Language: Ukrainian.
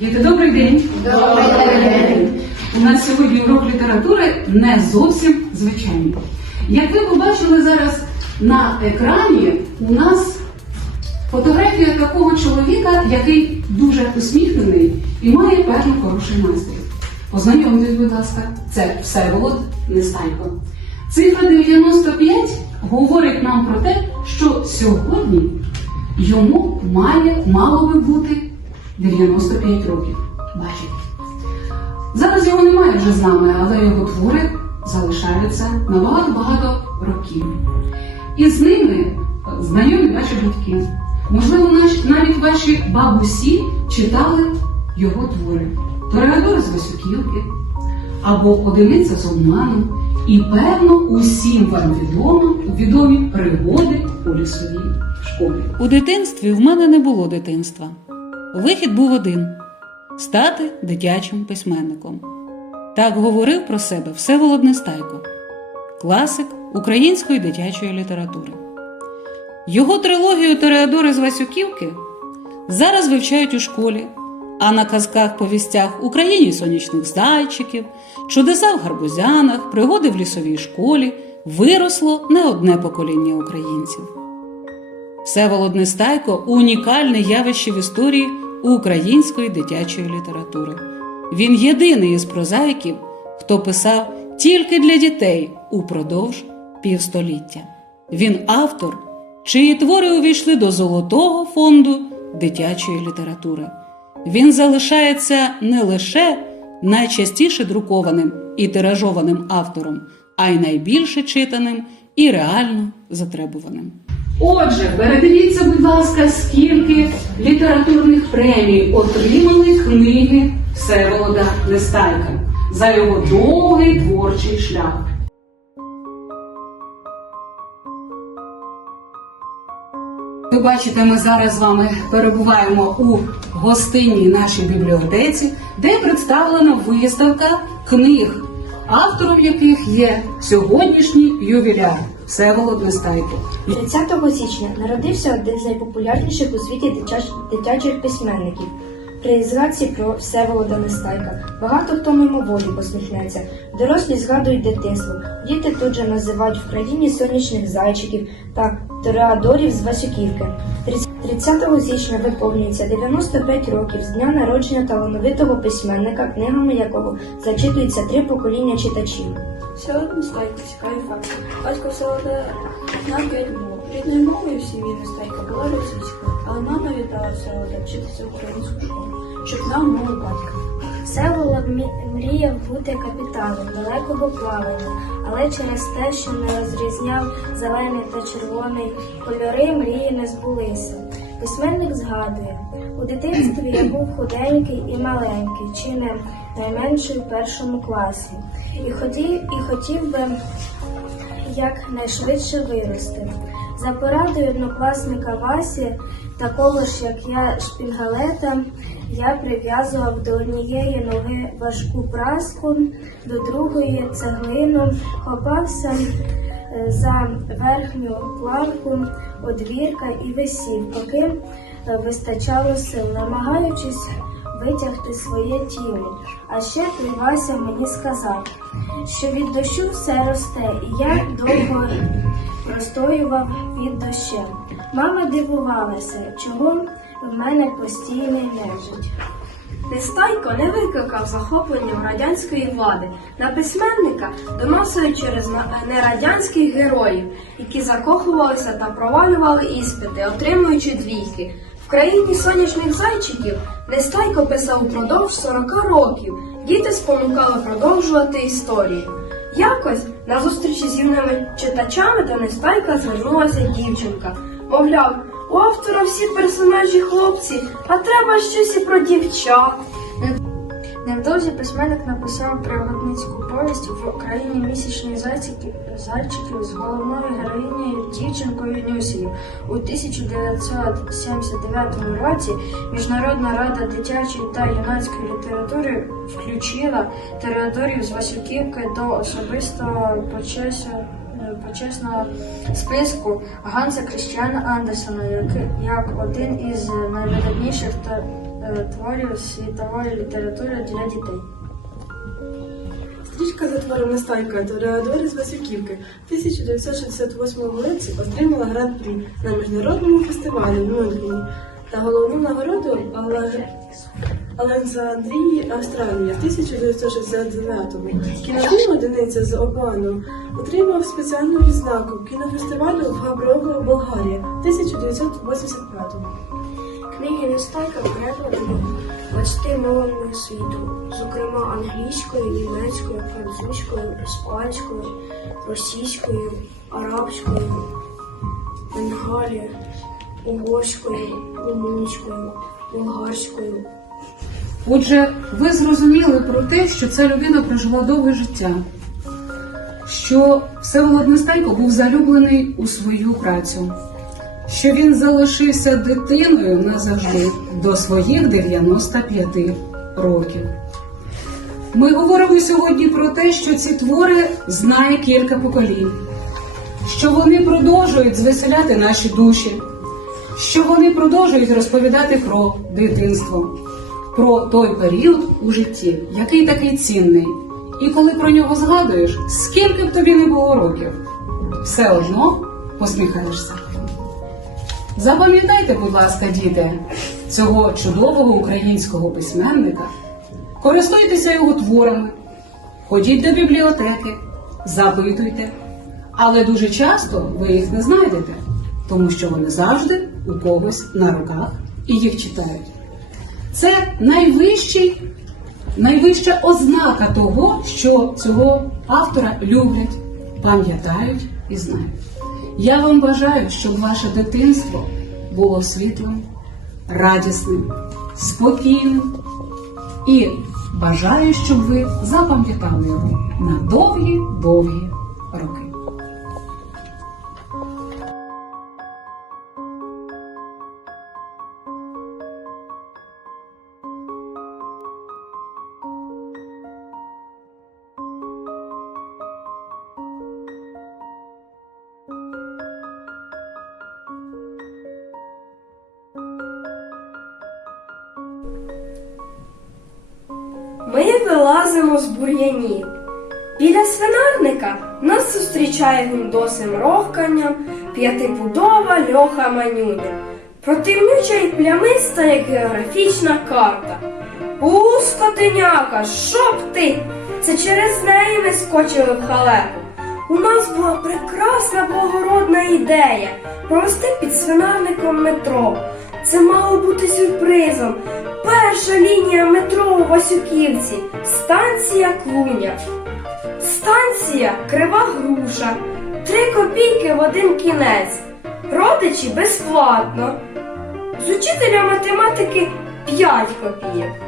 Діти, добрий день. Добрий день. У нас сьогодні урок літератури не зовсім звичайний. Як ви побачили зараз на екрані, у нас фотографія такого чоловіка, який дуже усміхнений і має певно хороший настрій. Познайомтесь, будь ласка, це Всеволод Нестайко. Цифра 95 говорить нам про те, що сьогодні йому має мало би бути 95 років. Бачите? Зараз його немає вже з нами, але його твори залишаються на багато-багато років. І з ними е, знайомі ваші батьки. Можливо, навіть ваші бабусі читали його твори. Тореадор з Васюківки або Одиниця з обманом. І певно усім вам відомо відомі пригоди у лісовій школі. У дитинстві в мене не було дитинства. Вихід був один стати дитячим письменником. Так говорив про себе Всеволод Нестайко, класик української дитячої літератури. Його трилогію Тореадори з Васюківки зараз вивчають у школі, а на казках повістях Україні сонячних зайчиків, чудеса в гарбузянах, пригоди в лісовій школі виросло не одне покоління українців. Всеволод Нестайко унікальне явище в історії української дитячої літератури. Він єдиний із прозаїків, хто писав тільки для дітей упродовж півстоліття. Він автор, чиї твори увійшли до Золотого фонду дитячої літератури. Він залишається не лише найчастіше друкованим і тиражованим автором, а й найбільше читаним і реально затребуваним. Отже, передивіться, будь ласка, скільки літературних премій отримали книги Всеволода Нестайка за його довгий творчий шлях. Ви бачите, ми зараз з вами перебуваємо у гостинній нашій бібліотеці, де представлена виставка книг, автором яких є сьогоднішній ювіляр Всеволод Нестайко. 30 січня народився один з найпопулярніших у світі дитяч- дитячих письменників. При згадці про Всеволода Нестайка багато хто мимоволі посміхнеться. Дорослі згадують дитинство. Діти тут же називають в країні сонячних зайчиків та тореадорів з Васюківки. 30 січня виповнюється 95 років з дня народження талановитого письменника, книгами якого зачитуються три покоління читачів. Сьогодні стайка цікаві факти. Батько Всеволода знав п'ять мов. Рідною мовою в сім'ї Нестайка була російська, але мама вітала Всеволода вчитися українську школу, щоб знав мову батька. Всеволод мріяв бути капітаном далекого плавання, але через те, що не розрізняв зелений та червоний кольори, мрії не збулися. Письменник згадує, у дитинстві я був худенький і маленький, чи не найменший в першому класі, і хотів, і хотів би якнайшвидше вирости. За порадою однокласника Васі, такого ж як я шпінгалета, я прив'язував до однієї ноги важку праску, до другої цеглину, хопався е, за верхню планку одвірка і висів, поки вистачало сил, намагаючись витягти своє тіло. А ще той Вася мені сказав, що від дощу все росте, і я довго простоював під дощем. Мама дивувалася, чого в мене постійний нежить. Нестайко не викликав захопленням радянської влади. На письменника доносили через нерадянських героїв, які закохувалися та провалювали іспити, отримуючи двійки. В країні сонячних зайчиків Нестайко писав упродовж 40 років. Діти спонукали продовжувати історію. Якось на зустрічі з юними читачами до Нестайка звернулася дівчинка. Мовляв, у автора всі персонажі хлопці, а треба щось і про дівчат. Невдовзі письменник написав пригодницьку повість в країні місячних зайчиків, зайчиків з головною героїнею дівчинкою Нюсею. У 1979 році Міжнародна рада дитячої та юнацької літератури включила територію з Васюківки до особистого почесу- почесного списку Ганса Крістіана Андерсона як, як один із найвидатніших та е, творів світової літератури для дітей. Стрічка за твором Настайка Тореадори з Васюківки в 1968 році отримала гран-прі на міжнародному фестивалі в Мюнхені та головну нагороду Але- Олександрії Австралія в 1969-му. Кінофільм Одиниця з обману отримав спеціальну відзнаку кінофестивалю в Габрово, Болгарія в 1985-му. Книги Нестайка перекладені 20 мовами світу, зокрема англійською, німецькою, французькою, іспанською, російською, арабською, бенгалію, угорською, румунською, болгарською. Отже, ви зрозуміли про те, що ця людина прожила довге життя, що Всеволод Нестайко був залюблений у свою працю, що він залишився дитиною назавжди до своїх 95 років. Ми говоримо сьогодні про те, що ці твори знає кілька поколінь, що вони продовжують звеселяти наші душі, що вони продовжують розповідати про дитинство про той період у житті, який такий цінний. І коли про нього згадуєш, скільки б тобі не було років, все одно посміхаєшся. Запам'ятайте, будь ласка, діти, цього чудового українського письменника, користуйтеся його творами, ходіть до бібліотеки, запитуйте, але дуже часто ви їх не знайдете, тому що вони завжди у когось на руках і їх читають. Це найвищий, найвища ознака того, що цього автора люблять, пам'ятають і знають. Я вам бажаю, щоб ваше дитинство було світлим, радісним, спокійним і бажаю, щоб ви запам'ятали його на довгі-довгі роки. Вилазимо з бур'янів. Біля свинарника нас зустрічає гундосим рохканням п'ятибудова льоха манюня. Противнюча і плямиста, як географічна карта. У, скотиняка, щоб ти! Це через неї ми скочили в халепу. У нас була прекрасна благородна ідея провести під свинарником метро. Це мало бути сюрпризом. Перша лінія метро у Васюківці, станція Клуня. Станція Крива Груша. Три копійки в один кінець. Родичі безплатно. З учителя математики 5 копійок.